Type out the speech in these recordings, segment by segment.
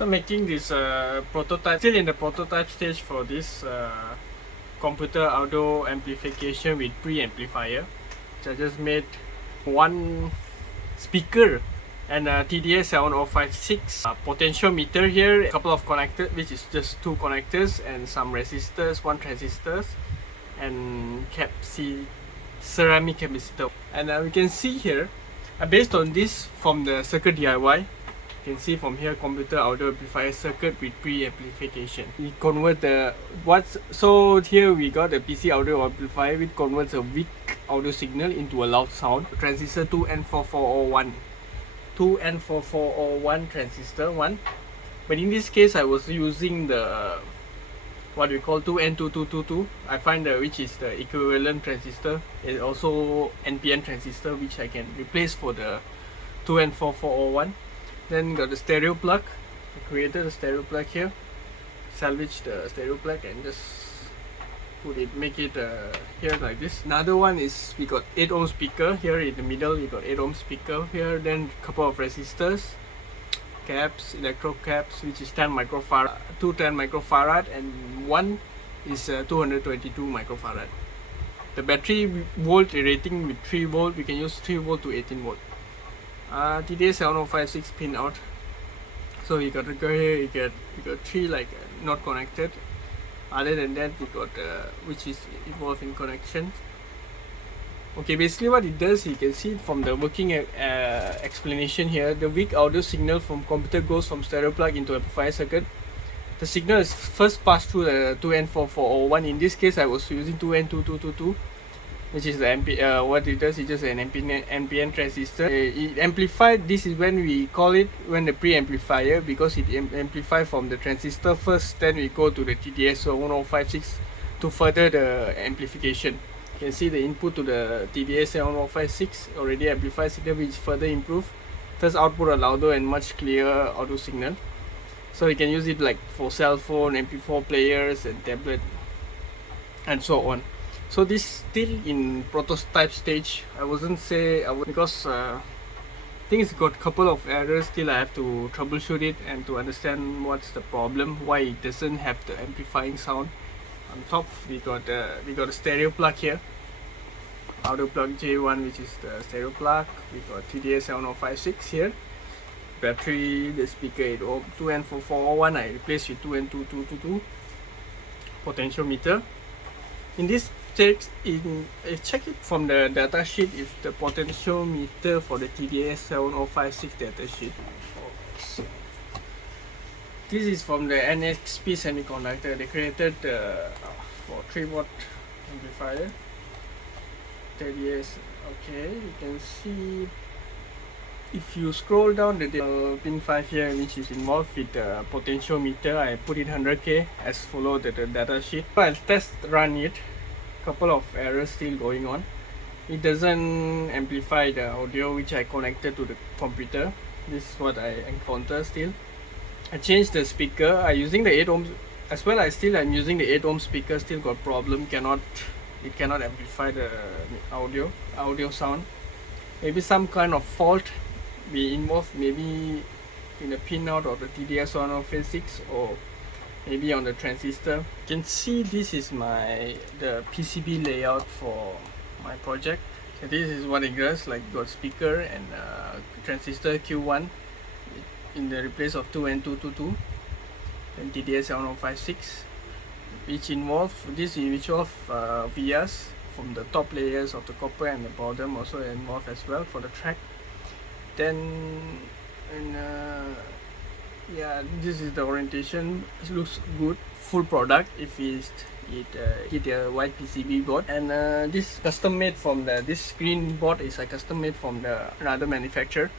So making this prototype, still in the prototype stage for this computer audio amplification with preamplifier. So I just made one speaker and a TDS7056 potentiometer here, a couple of connectors, which is just two connectors and some resistors, one transistors, and ceramic capacitor. And we can see here, based on this from the circuit DIY, you can see from here computer audio amplifier circuit with preamplification. We convert so here we got a PC audio amplifier which converts a weak audio signal into a loud sound. Transistor 2N4401. 2N4401 transistor 1. But in this case I was using the what we call 2N2222. I find which is the equivalent transistor. It's also NPN transistor which I can replace for the 2N4401. Then got the stereo plug. I created a stereo plug here. Salvage the stereo plug and just make it here like this. Another one is we got 8 ohm speaker here in the middle. We got 8 ohm speaker here. Then couple of resistors, caps, electro caps, which is 10 microfarad, 210 microfarad, and one is 222 microfarad. The battery volt rating with 3 volt. We can use 3 volt to 18 volt. TDS7056 pin out. So you got to go here. You got 3 like not connected. Other than that, we got which is involved in connection. Okay, basically what it does, you can see from the working explanation here. The weak audio signal from computer goes from stereo plug into amplifier circuit. The signal is first passed through the 2N4401. In this case, I was using 2N2222, which is the what it does is just an NPN transistor. It amplified. This is when we call it when the preamplifier, because it amplify from the transistor first, then we go to the TDS7056 to further the amplification. You can see the input to the TDS7056 already amplified signal, which further improve. Thus output a louder and much clearer audio signal. So you can use it like for cell phone, MP4 players and tablet and so on. So this still in prototype stage. I wasn't say because I think it's got a couple of errors. Still I have to troubleshoot it and to understand what's the problem, why it doesn't have the amplifying sound. On top we got a stereo plug here, audio plug J1, which is the stereo plug. We got TDS7056 here. Battery, the speaker 8 ohm, 2N4401 I replaced with 2N2222. Potentiometer. In this check it from the data sheet if the potentiometer for the TDS7056 data sheet. This is from the NXP Semiconductor. They created for 3 watt amplifier. TDS. Okay, you can see if you scroll down the pin 5 here, which is involved with the potentiometer. I put it 100K as follow the data sheet. I'll test run it. Couple of errors still going on. It doesn't amplify the audio which I connected to the computer. This is what I encounter still. I changed the speaker. I using the 8 ohms as well. I'm using the 8 ohm speaker. Still got problem. It cannot amplify the audio sound. Maybe some kind of fault be involved. Maybe in the pinout of the TDS1056 or maybe on the transistor. You can see this is the PCB layout for my project. So this is what it does, like got speaker and transistor Q1 in the replace of 2N222 and TDS7056, which involve vias from the top layers of the copper and the bottom also involved as well for the track. Then yeah, this is the orientation. It looks good, full product. If it hit a white PCB board, and this custom made from this screen board is a custom made from another manufacturer,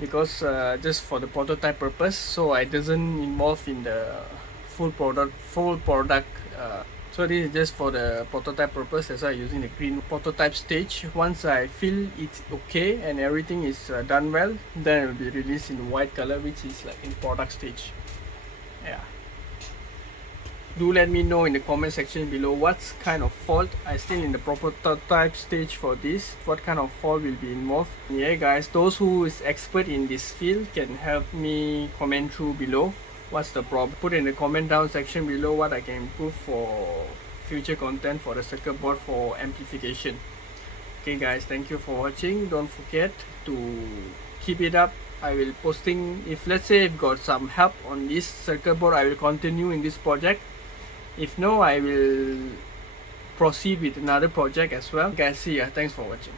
because just for the prototype purpose. So it doesn't involve in the full product. So this is just for the prototype purpose. That's why I'm using the green prototype stage. Once I feel it's okay and everything is done well, then it will be released in white color, which is like in product stage. Yeah. do let me know in the comment section below what's kind of fault. I still in the prototype stage for this, what kind of fault will be involved. Yeah guys, those who is expert in this field can help me comment through below what's the problem. Put in the comment down section below what I can improve for future content for the circuit board for amplification. Okay guys, thank you for watching. Don't forget to keep it up. I will posting, if let's say I've got some help on this circuit board, I will continue in this project. If no, I will proceed with another project as well. Guys, see ya. Thanks for watching.